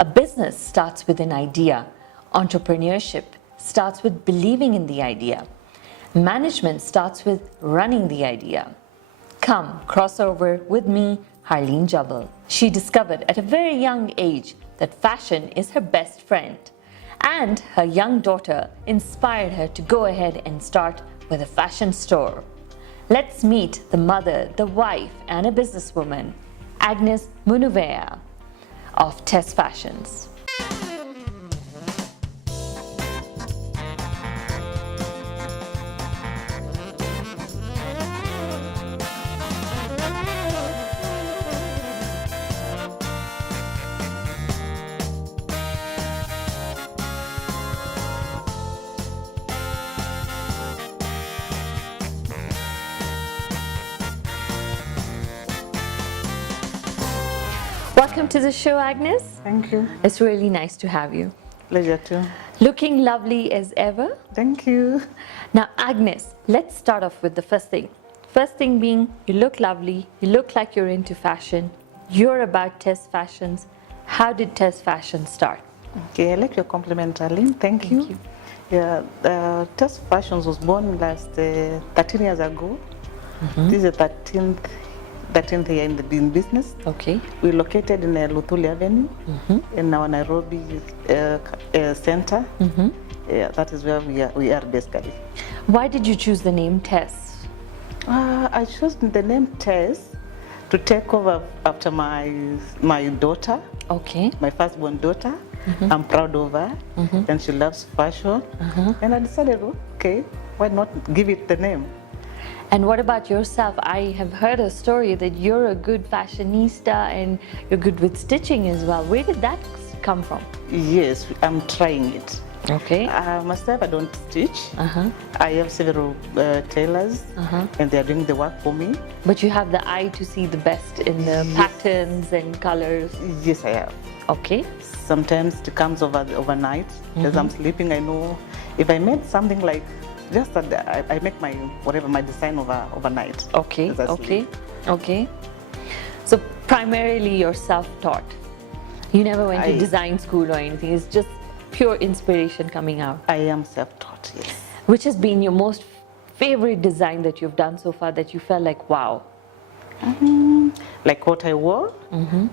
A business starts with an idea. Entrepreneurship starts with believing in the idea. Management starts with running the idea. Come, cross over with me, Harleen Jabbal. She discovered at a very young age that fashion is her best friend. And her young daughter inspired her to go ahead and start with a fashion store. Let's meet the mother, the wife, and a businesswoman, Agnes Munuve of Tess Fashions. Welcome to the show, Agnes. Thank you. It's really nice to have you. Pleasure too. Looking lovely as ever. Thank you. Now, Agnes, let's start off with the first thing. First thing being, you look lovely, you look like you're into fashion, you're about Tess Fashions. How did Tess Fashion start? Okay, I like your compliment, Harleen. Thank you. Yeah, Tess Fashions was born last 13 years ago. This is the 13th year in business. Okay. We're located in Lithuli Avenue in our Nairobi center. Yeah, that is where we are basically. Why did you choose the name Tess? I chose the name Tess to take over after my daughter. Okay. My firstborn daughter. I'm proud of her, and she loves fashion. And I decided, okay, why not give it the name? And what about yourself? I have heard a story that you're a good fashionista and you're good with stitching as well. Where did that come from? Yes, I'm trying it. Okay. Myself, I don't stitch. I have several tailors, and they're doing the work for me. But you have the eye to see the best in the patterns and colors. Yes, I have. Okay. Sometimes it comes overnight. As I'm sleeping, I know if I made something like just that, I make my design overnight. Okay. Okay. Okay. So primarily you're self-taught. You never went to design school or anything. It's just pure inspiration coming out. I am self-taught, yes. Which has been your most favorite design that you've done so far that you felt like, wow? Like what I wore,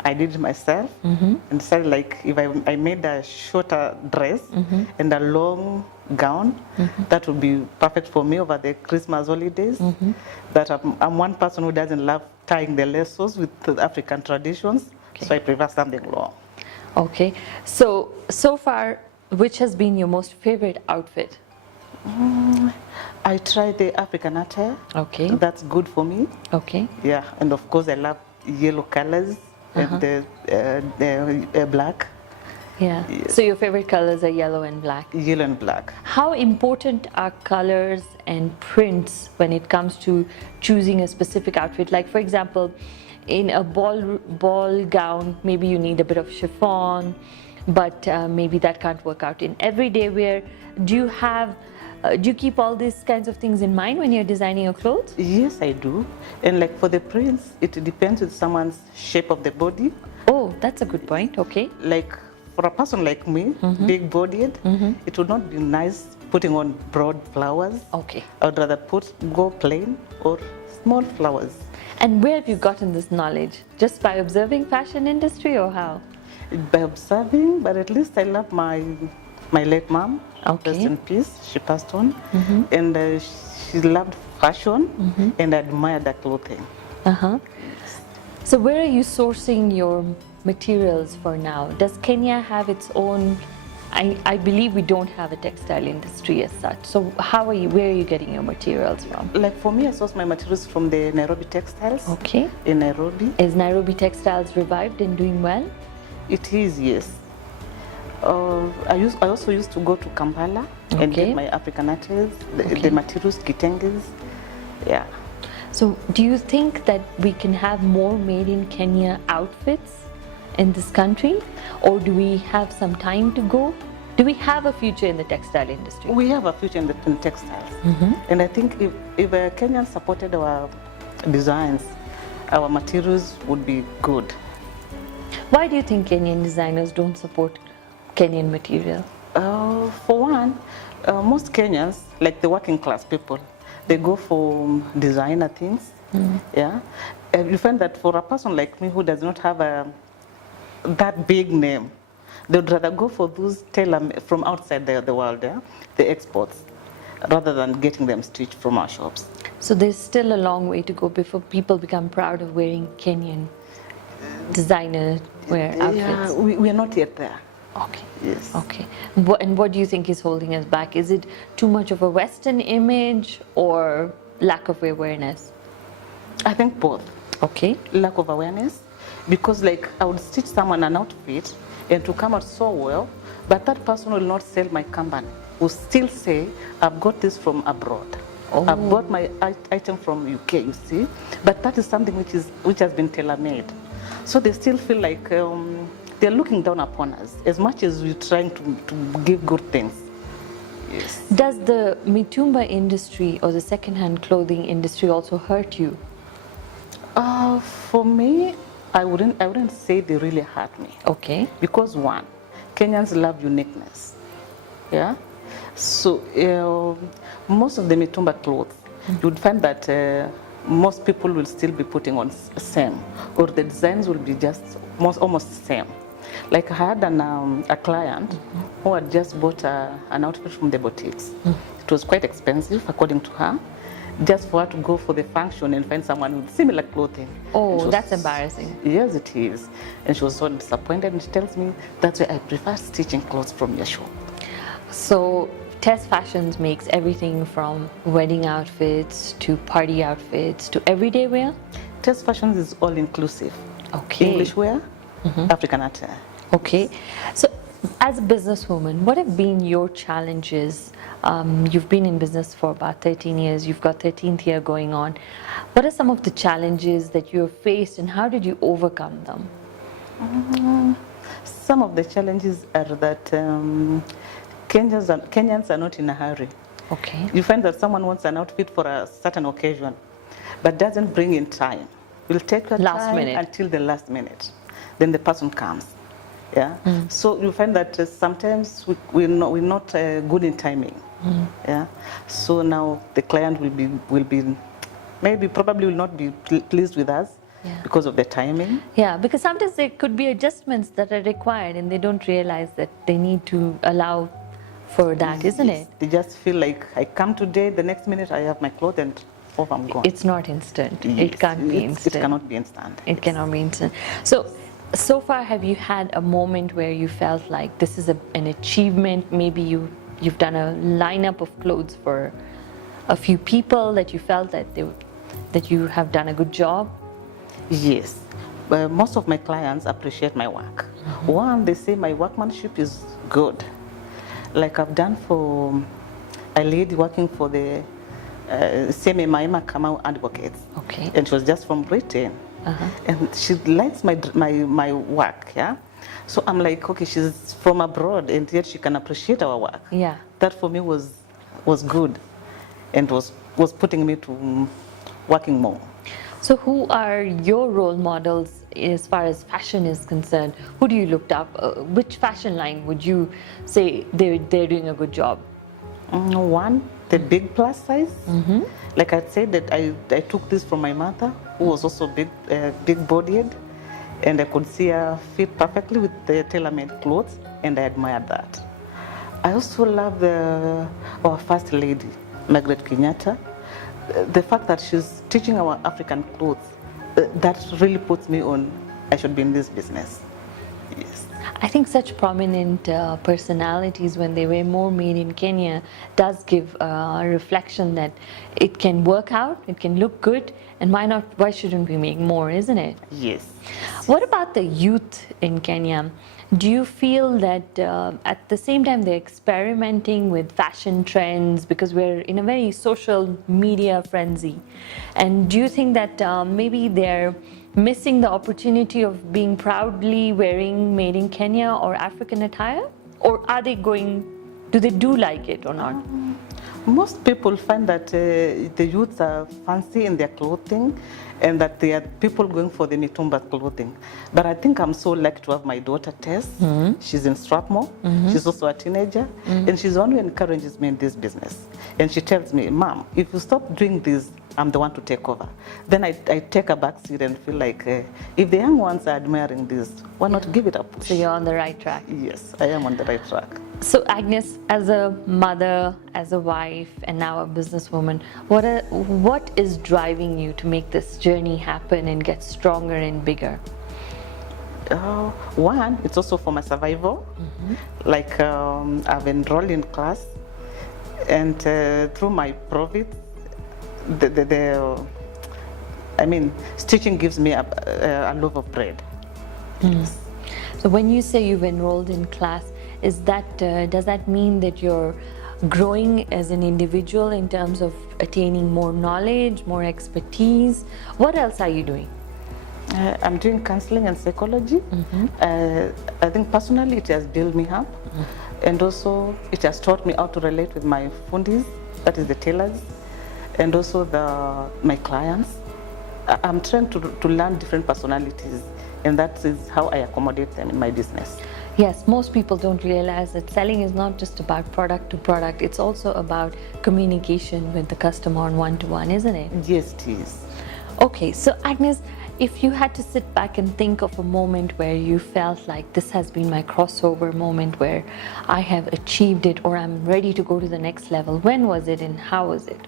I did it myself, and decided like if I made a shorter dress and a long gown, that would be perfect for me over the Christmas holidays. That I'm one person who doesn't love tying the laces with the African traditions, so I prefer something long. Okay, so far, which has been your most favorite outfit? I tried the African attire. Okay. That's good for me. Okay. Yeah, and of course I love yellow colors and the black. Yeah. So your favorite colors are yellow and black. Yellow and black. How important are colors and prints when it comes to choosing a specific outfit? Like, for example, in a ball gown, maybe you need a bit of chiffon, but maybe that can't work out in everyday wear. Do you keep all these kinds of things in mind when you're designing your clothes? Yes, I do. And like for the prints, it depends on someone's shape of the body. Oh, that's a good point. Okay. Like for a person like me, big-bodied, it would not be nice putting on broad flowers. Okay. I would rather go plain or small flowers. And where have you gotten this knowledge? Just by observing fashion industry or how? By observing, but at least I love my late mom. Okay. Rest in peace. She passed on, and she loved fashion, and admired that clothing. So where are you sourcing your materials for now? Does Kenya have its own? I believe we don't have a textile industry as such. So where are you getting your materials from? Like for me, I source my materials from the Nairobi Textiles. Okay. In Nairobi. Is Nairobi Textiles revived and doing well? It is, yes. I also used to go to Kampala and get my African attires, the materials, kitenges. Yeah. So do you think that we can have more made in Kenya outfits in this country, or do we have some time to go? Do we have a future in the textile industry? We have a future in textiles. And I think if Kenyans supported our designs, our materials would be good. Why do you think Kenyan designers don't support Kenyan material? For one, most Kenyans, like the working class people, they go for designer things. Yeah, you find that for a person like me who does not have that big name, they would rather go for those tailor from outside the world, yeah? The exports, rather than getting them stitched from our shops. So there's still a long way to go before people become proud of wearing Kenyan designer wear outfits. Yeah, we are not yet there. Okay. Yes. Okay. And what do you think is holding us back? Is it too much of a Western image or lack of awareness? I think both. Okay. Lack of awareness, because like I would stitch someone an outfit and to come out so well, but that person will not sell my company. Will still say, I've got this from abroad. Oh. I've bought my item from UK, you see. But that is something which has been tailor-made. So they still feel like they're looking down upon us as much as we're trying to give good things. Yes. Does the mitumba industry or the secondhand clothing industry also hurt you? For me, I wouldn't say they really hurt me. Okay. Because one, Kenyans love uniqueness. Yeah. So most of the mitumba clothes, you would find that most people will still be putting on same, or the designs will be just almost the same. Like I had a client who had just bought an outfit from the boutiques. It was quite expensive, according to her, just for her to go for the function and find someone with similar clothing. Oh, that's embarrassing. Yes, it is. And she was so disappointed, and she tells me, that's why I prefer stitching clothes from your shop. So Tess Fashions makes everything from wedding outfits to party outfits to everyday wear? Tess Fashions is all inclusive. Okay. English wear, African attire. Okay. So as a businesswoman, what have been your challenges? You've been in business for about 13 years. You've got 13th year going on. What are some of the challenges that you have faced and how did you overcome them? Some of the challenges are that Kenyans are not in a hurry. Okay. You find that someone wants an outfit for a certain occasion, but doesn't bring in time. Will take your time until the last minute. Then the person comes. Yeah. So you find that sometimes we're not good in timing. Yeah. So now the client will be probably will not be pleased with us. Yeah. Because of the timing. Yeah, because sometimes there could be adjustments that are required and they don't realize that they need to allow for that, isn't it? They just feel like I come today, the next minute I have my clothes and off I'm gone. It's not instant. Yes. It can't be instant. It cannot be instant. It cannot be instant. So far, have you had a moment where you felt like this is an achievement? Maybe you've done a lineup of clothes for a few people that you felt that you have done a good job? Yes. Most of my clients appreciate my work. One, they say my workmanship is good. Like I've done for a lady working for the Seme Maima Kamau Advocates. Okay. And she was just from Britain. And she likes my work, yeah? So I'm like, okay, she's from abroad and yet she can appreciate our work. Yeah. That for me was good and was putting me to working more. So who are your role models as far as fashion is concerned? Who do you look up? Which fashion line would you say they're doing a good job? One, the big plus size. Like I said, that I took this from my mother, who was also big-bodied, and I could see her fit perfectly with the tailor-made clothes, and I admired that. I also love our first lady, Margaret Kenyatta. The fact that she's teaching our African clothes, that really puts me on, I should be in this business. Yes. I think such prominent personalities, when they wear more made in Kenya, does give a reflection that it can work out, it can look good, and why shouldn't we make more, isn't it? Yes. What about the youth in Kenya? Do you feel that at the same time they're experimenting with fashion trends because we're in a very social media frenzy? And do you think that maybe they're missing the opportunity of being proudly wearing made in Kenya or African attire? Or are they do they like it or not? Most people find that the youths are fancy in their clothing and that they are people going for the mitumba clothing. But I think I'm so lucky to have my daughter Tess. She's in Strathmore. She's also a teenager. And she's the one who encourages me in this business. And she tells me, Mom, if you stop doing this, I'm the one to take over. Then I take a back seat and feel like if the young ones are admiring this, why not give it a push? So you're on the right track. Yes, I am on the right track. So Agnes, as a mother, as a wife, and now a businesswoman, what is driving you to make this journey happen and get stronger and bigger? One, it's also for my survival. Like I've enrolled in class, and through my profit, stitching gives me a loaf of bread. Yes. So when you say you've enrolled in class, is that does that mean that you're growing as an individual in terms of attaining more knowledge, more expertise? What else are you doing? I'm doing counseling and psychology. I think personally it has built me up, and also it has taught me how to relate with my fundis, that is the tailors, and also my clients. I'm trying to learn different personalities, and that is how I accommodate them in my business. Yes, most people don't realize that selling is not just about product to product, it's also about communication with the customer on one-to-one, isn't it? Yes, it is. Okay, so Agnes, if you had to sit back and think of a moment where you felt like this has been my crossover moment where I have achieved it or I'm ready to go to the next level, when was it and how was it?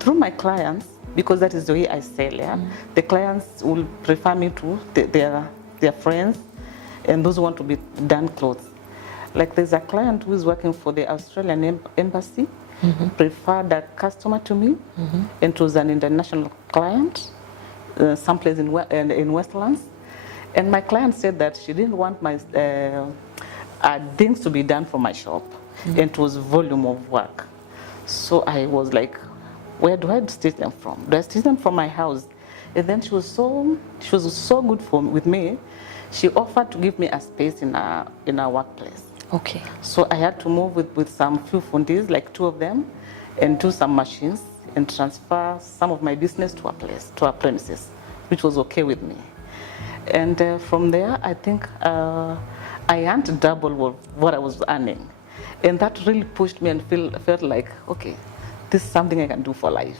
Through my clients, because that is the way I sell, yeah? The clients will prefer me to their friends and those who want to be done clothes. Like there's a client who is working for the Australian embassy, preferred a customer to me, and it was an international client, someplace in Westlands. And my client said that she didn't want my things to be done for my shop, and it was volume of work. So I was like, where do I stitch them from? Do I stitch them from my house? And then she was so good with me. She offered to give me a space in our workplace. Okay. So I had to move with some few fundis, like 2 of them, and do some machines and transfer some of my business to our premises, which was okay with me. And from there, I think I earned double what I was earning. And that really pushed me and felt like, okay, this is something I can do for life.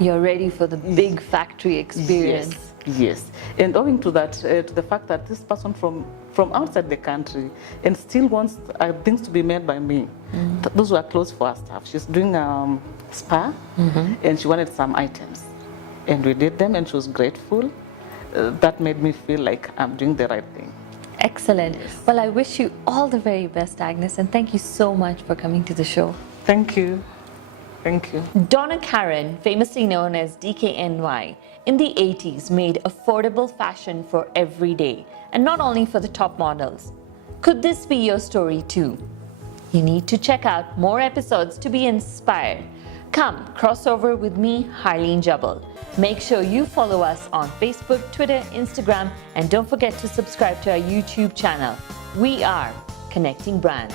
You're ready for the big factory experience. Yes. And owing to that, to the fact that this person from outside the country and still wants things to be made by me. Those were clothes for her staff. She's doing spa, and she wanted some items. And we did them, and she was grateful. That made me feel like I'm doing the right thing. Excellent. Well, I wish you all the very best, Agnes, and thank you so much for coming to the show. Thank you. Thank you. Donna Karan, famously known as DKNY, in the 80s made affordable fashion for every day, and not only for the top models. Could this be your story too? You need to check out more episodes to be inspired. Come, cross over with me, Harleen Jabbal. Make sure you follow us on Facebook, Twitter, Instagram, and don't forget to subscribe to our YouTube channel. We are Connecting Brands.